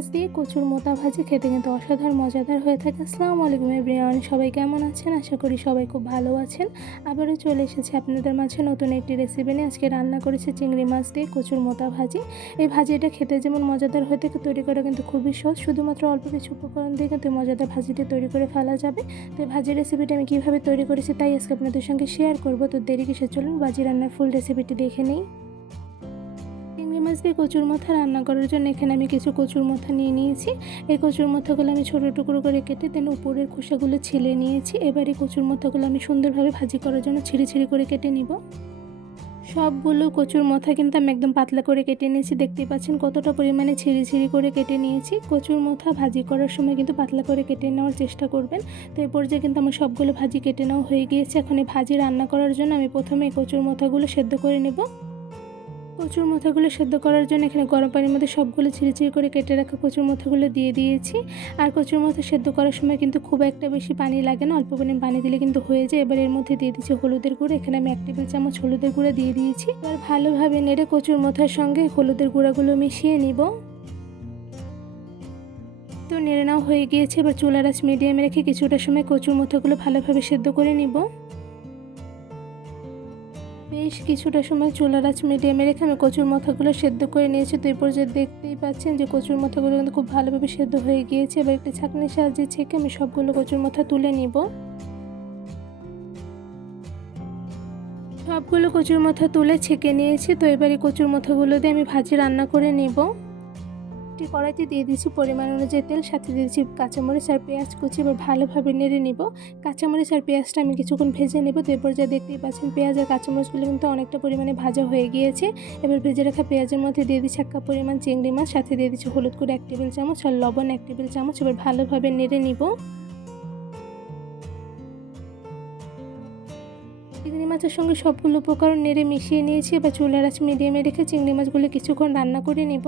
মাছ দিয়ে কচুর মোতা ভাজি খেতে কিন্তু অসাধারণ, মজাদার হয়ে থাকে। আসসালামু আলাইকুম এভরিওয়ান সবাই কেমন আছেন? আশা করি সবাই খুব ভালো আছেন। আবারও চলে এসেছি আপনাদের মাঝে নতুন একটি রেসিপি নিয়ে। আজকে রান্না করেছি চিংড়ি মাছ দিয়ে কচুর মোতা ভাজি। এই ভাজিটা খেতে যেমন মজাদার হয়ে থাকে, তৈরি করা কিন্তু খুবই সহজ। শুধুমাত্র অল্প কিছু উপকরণ দিয়ে কিন্তু মজাদার ভাজিটি তৈরি করে ফেলা যাবে। তো এই ভাজি রেসিপিটা আমি কীভাবে তৈরি করেছি তাই আজকে আপনাদের সঙ্গে শেয়ার করব। তো দেরি কিসে চলুন ভাজি রান্নার ফুল রেসিপিটি দেখে নিই। মাছ দিয়ে কচুর মাথা রান্না করার জন্য এখানে আমি কিছু কচুর মাথা নিয়ে নিয়েছি। এই কচুর মাথাগুলো আমি ছোটো টুকরো করে কেটে দেন উপরের খোসাগুলো ছিলে নিয়েছি। এবার এই কচুর মাথাগুলো আমি সুন্দরভাবে ভাজি করার জন্য ছিঁড়ি ছিঁড়ি করে কেটে নিব। সবগুলো কচুর মাথা কিন্তু আমি একদম পাতলা করে কেটে নিয়েছি। দেখতেই পাচ্ছেন কতটা পরিমাণে ছিঁড়ি ছিঁড়ি করে কেটে নিয়েছি। কচুর মাথা ভাজি করার সময় কিন্তু পাতলা করে কেটে নেওয়ার চেষ্টা করবেন। তো এই পর্যায়ে কিন্তু আমার সবগুলো ভাজি কেটে নেওয়া হয়ে গিয়েছে। এখন এই ভাজি রান্না করার জন্য আমি প্রথমে কচুর মাথাগুলো সেদ্ধ করে নেব। কচুর মাথাগুলো সেদ্ধ করার জন্য এখানে গরম পানির মধ্যে সবগুলো ছিঁড়ি ছিঁড়ি করে কেটে রাখা কচুর মাথাগুলো দিয়ে দিয়েছি। আর কচুর মাথা সেদ্ধ করার সময় কিন্তু খুব একটা বেশি পানি লাগে না, অল্প পরিমাণ পানি দিলে কিন্তু হয়ে যায়। এবার এর মধ্যে দিয়ে দিচ্ছি হলুদের গুঁড়ো, এখানে আমি এক টেবিল চামচ হলুদের গুঁড়ো দিয়ে দিয়েছি। এবার ভালোভাবে নেড়ে কচুর মাথার সঙ্গে হলুদের গুঁড়াগুলো মিশিয়ে নিব। তো নেড়ে নেওয়া হয়ে গিয়েছে, এবার চুলার আঁচ মিডিয়ামে রেখে কিছুটা সময় কচুর মাথাগুলো ভালোভাবে সেদ্ধ করে নিব। বেশ কিছুটা সময় চুলার আঁচ মিডিয়ামে রেখে আমি কচুর মাথাগুলো সেদ্ধ করে নিয়েছি। তো এই পর্যায়ে দেখতেই পাচ্ছেন যে কচুর মাথাগুলো কিন্তু খুব ভালোভাবে সেদ্ধ হয়ে গিয়েছে। এবার একটি ছাঁকনির সাহায্যে ছেঁকে আমি সবগুলো কচুর মাথা তুলে নিব। সবগুলো কচুর মাথা তুলে ছেঁকে নিয়েছি। তো এবারে কচুর মাথাগুলো দিয়ে আমি ভাজি রান্না করে নেব। একটি কড়াইতে দিয়ে দিচ্ছি পরিমাণ অনুযায়ী তেল, সাথে দিয়ে দিচ্ছি কাঁচামরিচ আর পেঁয়াজ কুচি এবার ভালোভাবে নেড়ে নিব। কাঁচামরিচ আর পেঁয়াজটা আমি কিছুক্ষণ ভেজে নেব। তো এরপর যা দেখতেই পাচ্ছেন পেঁয়াজ আর কাঁচামরিচগুলো কিন্তু অনেকটা পরিমাণে ভাজা হয়ে গিয়েছে। এবার ভেজে রাখা পেঁয়াজের মধ্যে দিয়ে দিচ্ছি এক কাপ পরিমাণ চিংড়ি মাছ, সাথে দিয়ে দিচ্ছি হলুদ করে এক টেবিল চামচ আর লবণ এক টেবিল চামচ। এবার ভালোভাবে নেড়ে নিব। চিংড়ি মাছের সঙ্গে সবগুলো উপকরণ নেড়ে মিশিয়ে নিয়েছি। এবার চুলার আঁচ মিডিয়ামে রেখে চিংড়ি মাছগুলো কিছুক্ষণ রান্না করে নিব।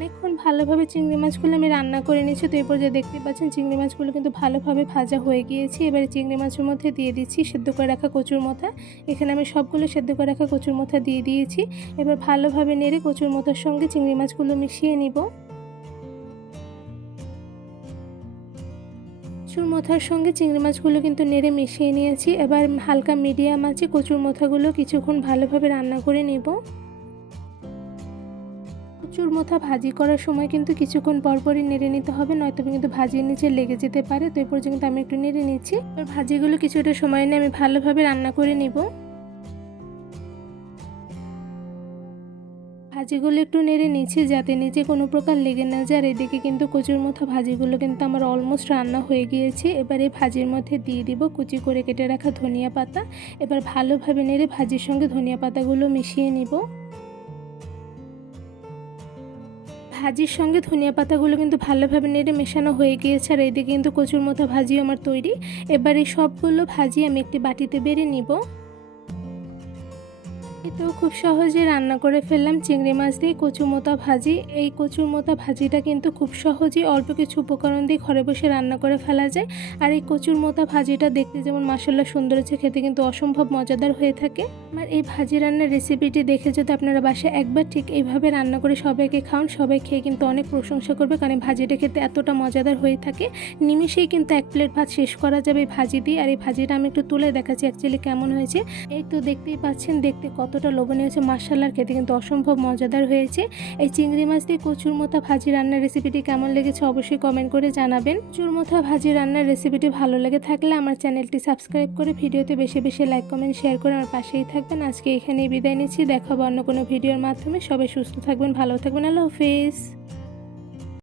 অনেকক্ষণ ভালোভাবে চিংড়ি মাছগুলো আমি রান্না করে নিয়েছি। তো এরপর যে দেখতে পাচ্ছেন চিংড়ি মাছগুলো কিন্তু ভালোভাবে ভাজা হয়ে গিয়েছে। এবারে চিংড়ি মাছের মধ্যে দিয়ে দিচ্ছি সেদ্ধ করে রাখা কচুর মোথা। এখানে আমি সবগুলো সেদ্ধ করে রাখা কচুর মোথা দিয়ে দিয়েছি। এবার ভালোভাবে নেড়ে কচুর মোথার সঙ্গে চিংড়ি মাছগুলো মিশিয়ে নিব। কচুর মোথার সঙ্গে চিংড়ি মাছগুলো কিন্তু নেড়ে মিশিয়ে নিয়েছি। এবার হালকা মিডিয়াম আছে কচুর মোথাগুলো কিছুক্ষণ ভালোভাবে রান্না করে নেব। কচুর মোথা ভাজি করার সময় কিন্তু কিছুক্ষণ পরপরই নেড়ে নিতে হবে, নয়তো কিন্তু ভাজির নিচে লেগে যেতে পারে। তো এই পর্যন্ত আমি একটু নেড়ে নিচ্ছি। এবার ভাজিগুলো কিছুটা সময় নিয়ে আমি ভালোভাবে রান্না করে নিব। ভাজিগুলো একটু নেড়ে নিচ্ছি যাতে নিচে কোনো প্রকার লেগে না যায়, আর এদিকে কিন্তু কচুর মতো ভাজিগুলো কিন্তু আমার অলমোস্ট রান্না হয়ে গিয়েছে। এবার এই ভাজির মধ্যে দিয়ে দিব কুচি করে কেটে রাখা ধনিয়া পাতা। এবার ভালোভাবে নেড়ে ভাজির সঙ্গে ধনিয়া পাতাগুলো মিশিয়ে নিব। ভাজির সঙ্গে ধনিয়া পাতাগুলো কিন্তু ভালোভাবে নেড়ে মেশানো হয়ে গিয়েছে, আর এইদিকে কিন্তু কচুর মতো ভাজি আমার তৈরি। এবার এই সবগুলো ভাজি আমি একটি বাটিতে বেড়ে নিব। তো খুব সহজে রান্না করে ফেললাম। চিংড়ি মাছ দিয়ে কচু মোতা ভাজি। এই কচুর মোতা ভাজিটা কিন্তু খুব সহজেই অল্প কিছু উপকরণ দিয়ে ঘরে বসে রান্না করে ফেলা যায়। আর এই কচুর মোতা ভাজিটা দেখতে যেমন মাসাল্লা সুন্দর হচ্ছে খেতে কিন্তু অসম্ভব মজাদার হয়ে থাকে। আমার এই ভাজি রান্নার রেসিপিটি দেখে যদি আপনারা বাসায় একবার ঠিক এইভাবে রান্না করে সবাইকে খাওয়ান, সবাই খেয়ে কিন্তু অনেক প্রশংসা করবে, কারণ ভাজিটা খেতে এতটা মজাদার হয়ে থাকে। নিমিশেই কিন্তু এক প্লেট ভাত শেষ করা যাবে এই ভাজি দিয়ে। আর এই ভাজিটা আমি একটু তুলে দেখাচ্ছি অ্যাকচুয়ালি কেমন হয়েছে। এই তো দেখতেই পাচ্ছেন, দেখতে কতটা লোভনীয় হয়েছে মার্শাল্লার খেতে কিন্তু অসম্ভব মজাদার হয়েছে। এই চিংড়ি মাছ দিয়ে কচুর মোথা ভাজি রান্নার রেসিপিটি কেমন লেগেছে অবশ্যই কমেন্ট করে জানাবেন। চুরমোথা ভাজি রান্নার রেসিপিটি ভালো লেগে থাকলে আমার চ্যানেলটি সাবস্ক্রাইব করে ভিডিওতে বেশি বেশি লাইক কমেন্ট শেয়ার করে আমার পাশেই থাকবেন। আজকে এখানেই বিদায় নিচ্ছি, দেখাবো অন্য কোনো ভিডিওর মাধ্যমে। সবাই সুস্থ থাকবেন, ভালো থাকবেন। আল্লাহ হাফিজ।